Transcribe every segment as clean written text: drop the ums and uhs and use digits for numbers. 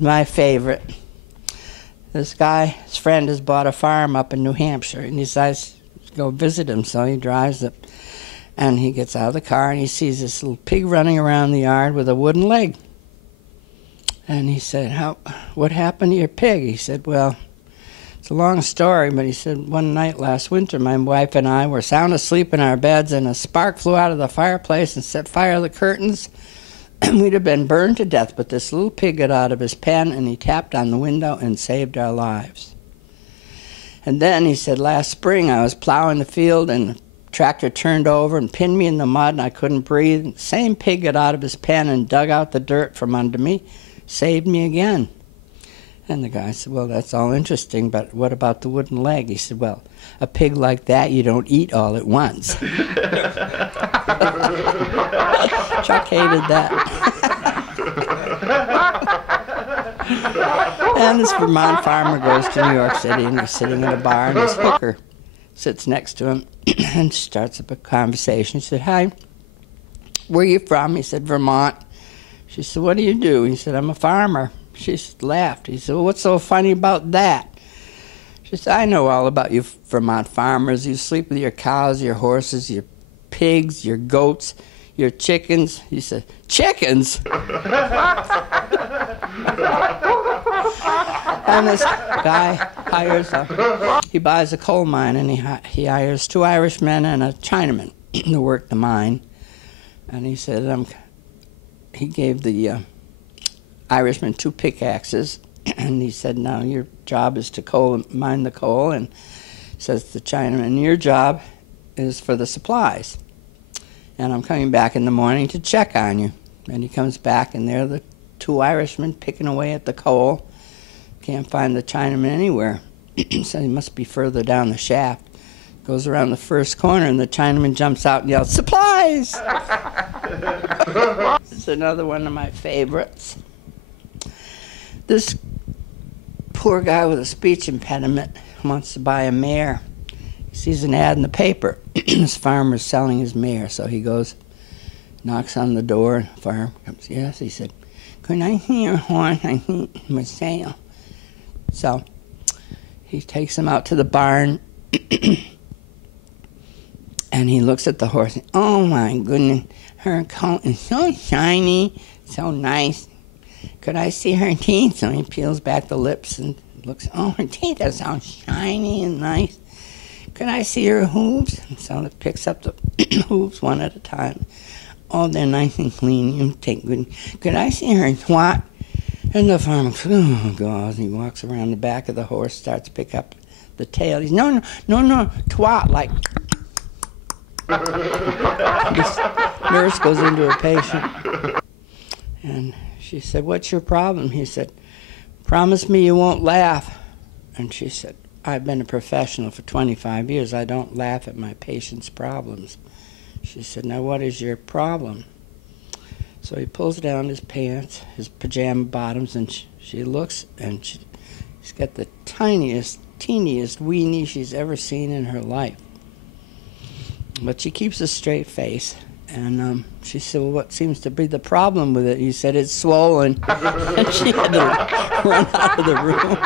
my favorite. This guy, his friend, has bought a farm up in New Hampshire, and he decides to go visit him, so he drives up. And he gets out of the car, and he sees this little pig running around the yard with a wooden leg. And he said, what happened to your pig? He said, well, it's a long story, but he said, one night last winter, my wife and I were sound asleep in our beds, and a spark flew out of the fireplace and set fire to the curtains. And we'd have been burned to death, but this little pig got out of his pen, and he tapped on the window and saved our lives. And then he said, last spring I was plowing the field, and the tractor turned over and pinned me in the mud, and I couldn't breathe. And the same pig got out of his pen and dug out the dirt from under me, saved me again. And the guy said, well, that's all interesting, but what about the wooden leg? He said, well, a pig like that you don't eat all at once. Chuck hated that. And this Vermont farmer goes to New York City, and he's sitting in a bar, and this hooker sits next to him and starts up a conversation. He said, hi, where are you from? He said, Vermont. She said, what do you do? He said, I'm a farmer. She laughed. He said, well, what's so funny about that? She said, I know all about you Vermont farmers. You sleep with your cows, your horses, your pigs, your goats, your chickens. He said, chickens? And this guy he buys a coal mine, and he hires 2 Irishmen and a Chinaman to work the mine. And he said, he gave the Irishman 2 pickaxes, and he said, now your job is to mine the coal, and says the Chinaman, your job is for the supplies. And I'm coming back in the morning to check on you. And he comes back, and there are the 2 Irishmen picking away at the coal. Can't find the Chinaman anywhere. So he must be further down the shaft. Goes around the first corner, and the Chinaman jumps out and yells, supplies! It's another one of my favorites. This poor guy with a speech impediment wants to buy a mare. He sees an ad in the paper. This farmer's selling his mare, so he goes, knocks on the door. The farmer comes, yes. He said, could I see your horse? I think it was sale. So he takes him out to the barn, and he looks at the horse. Oh, my goodness, her coat is so shiny, so nice. Could I see her teeth? So he peels back the lips and looks, oh, her teeth are so shiny and nice. Could I see her hooves? And so it picks up the hooves one at a time. Oh, they're nice and clean. You take good. Could I see her twat? And the farmer goes, oh, God. He walks around the back of the horse, starts to pick up the tail. He's, no, twat, like. This nurse goes into a patient, and she said, what's your problem? He said, promise me you won't laugh. And she said, I've been a professional for 25 years. I don't laugh at my patients' problems. She said, now what is your problem? So he pulls down his pants, his pajama bottoms, and she looks, and he's got the tiniest, teeniest weenie she's ever seen in her life. But she keeps a straight face. And she said, well, what seems to be the problem with it? He said, it's swollen. And she had to run out of the room.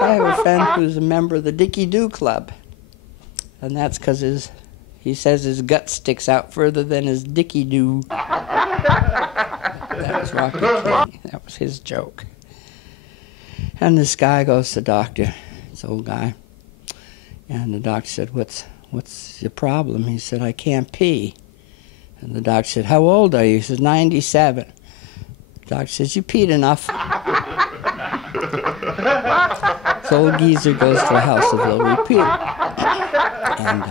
I have a friend who's a member of the Dickie-Doo Club. And that's because he says his gut sticks out further than his Dickie-Doo. That was Rocky King. That was his joke. And this guy goes to the doctor, this old guy. And the doctor said, what's your problem? He said, I can't pee. And the doctor said, how old are you? He said, 97. The doctor says, you peed enough. So old geezer goes to a house of ill repute. And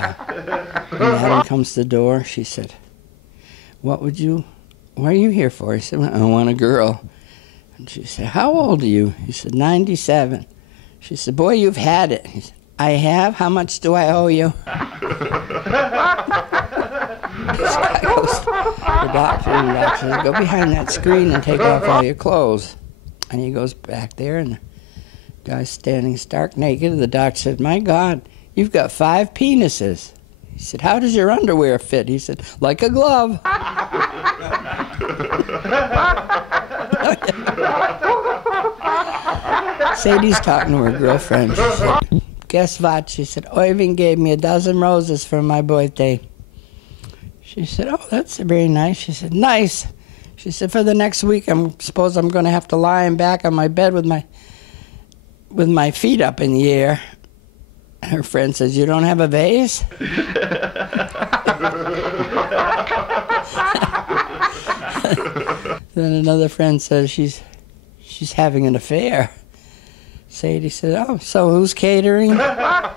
when Adam comes to the door, she said, what are you here for? He said, well, I want a girl. And she said, how old are you? He said, 97. She said, boy, you've had it. He said, I have? How much do I owe you? This guy goes to the doctor, and the doctor says, go behind that screen and take off all your clothes. And he goes back there, and the guy's standing stark naked, and the doctor said, my God, you've got 5 penises. He said, how does your underwear fit? He said, like a glove. Sadie's talking to her girlfriend. She said, guess what? She said, Oyvind gave me 12 roses for my birthday. She said, oh, that's very nice. She said, nice. She said, for the next week, suppose I'm going to have to lie back on my bed with my feet up in the air. Her friend says, you don't have a vase? Then another friend says she's having an affair. Sadie said, oh, so who's catering? Yeah!